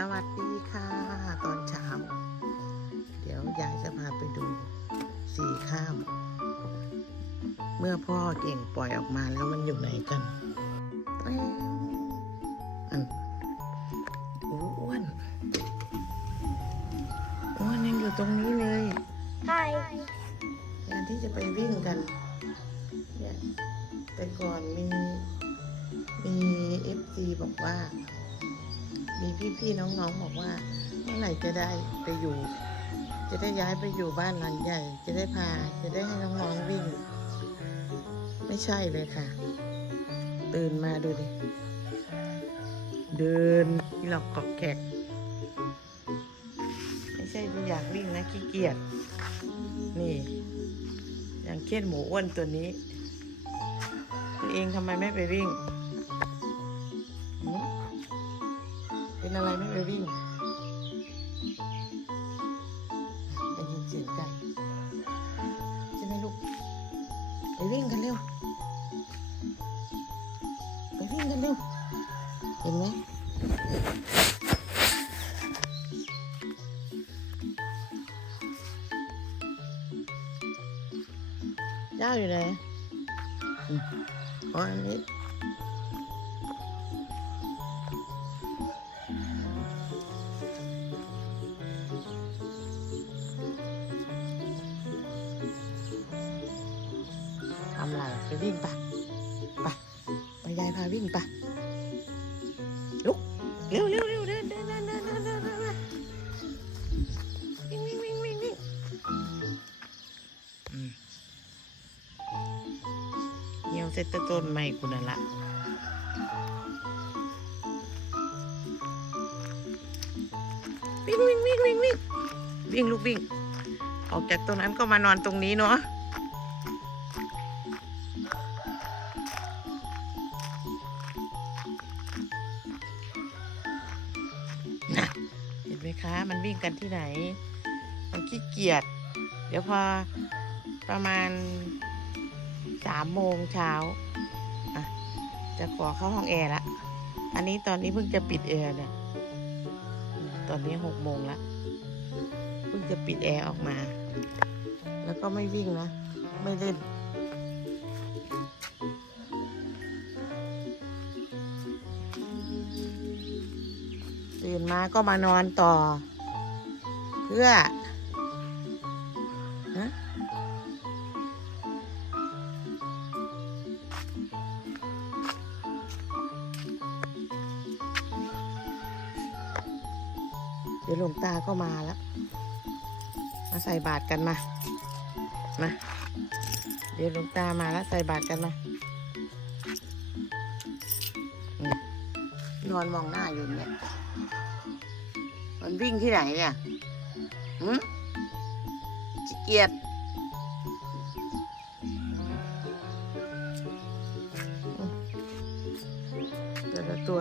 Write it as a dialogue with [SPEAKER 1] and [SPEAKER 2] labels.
[SPEAKER 1] สวัสดีค่ะ ตอนเช้า เดี๋ยวยายจะพาไปดูสีข้าวเมื่อพ่อเก่งปล่อยออกมาแล้วมันอยู่ไหนกันแป๊วอันโอ้อ้วนอ้วนยังอยู่ตรงนี้เลย
[SPEAKER 2] Hi.
[SPEAKER 1] แทนที่จะไปวิ่งกันเนี่ยแต่ก่อนมีมีเอฟซีบอกว่า มีพี่ๆน้องๆบอกว่า เมื่อไหร่จะได้ไปอยู่ จะได้ย้ายไปอยู่บ้านหลังใหญ่ จะได้พา จะได้ให้น้องๆวิ่ง ไม่ใช่เลยค่ะ ตื่นมาดูดิ เดินที่เรากอกแขกไม่ใช่ไม่อยากวิ่งนะขี้เกียจนี่ อย่างเช่นหมูอ้วนตัวนี้ ตัวเองทำไมไม่ไปวิ่ง เป็นอะไรไม่ไปวิ่งได้ยินเสียงไก่ใช่ไหมลูก ไปวิ่งกันเร็ว ไปวิ่งกันเร็ว เห็นไหมย่าอยู่ไหนอ๋ออันนี้ ไปวิ่งปะปะไปยายพาวิ่งปะลุกเร็วเร็วเร็วเดินเดินเดินเดินเดินเดินเดินวิ่งวิ่งวิ่งวิ่งวิ่งเหี่ยวเสร็จแต่ต้นใหม่กูนั่นละวิ่งวิ่งวิ่งวิ่งวิ่งวิ่งลูกวิ่ง ออกจากตรงนั้นก็มานอนตรงนี้เนาะ ไหมคะ มันวิ่งกันที่ไหน มันขี้เกียจ เดี๋ยวพอประมาณสามโมงเช้าจะขอเข้าห้องแอร์ละ อันนี้ตอนนี้เพิ่งจะปิดแอร์เนี่ย ตอนนี้หกโมงละเพิ่งจะปิดแอร์ออกมา แล้วก็ไม่วิ่งนะ ไม่เล่น ตื่นมาก็มานอนต่อ เพื่อฮะเดี๋ยวหลวงตาก็มาแล้ว มาใส่บาตรกันมา มา เดี๋ยวหลวงตามาแล้วใส่บาตรกันมา อนมองหน้าอยู่เนี่ย มันวิ่งที่ไหนเนี่ยหืมเกียบแต่ละตัว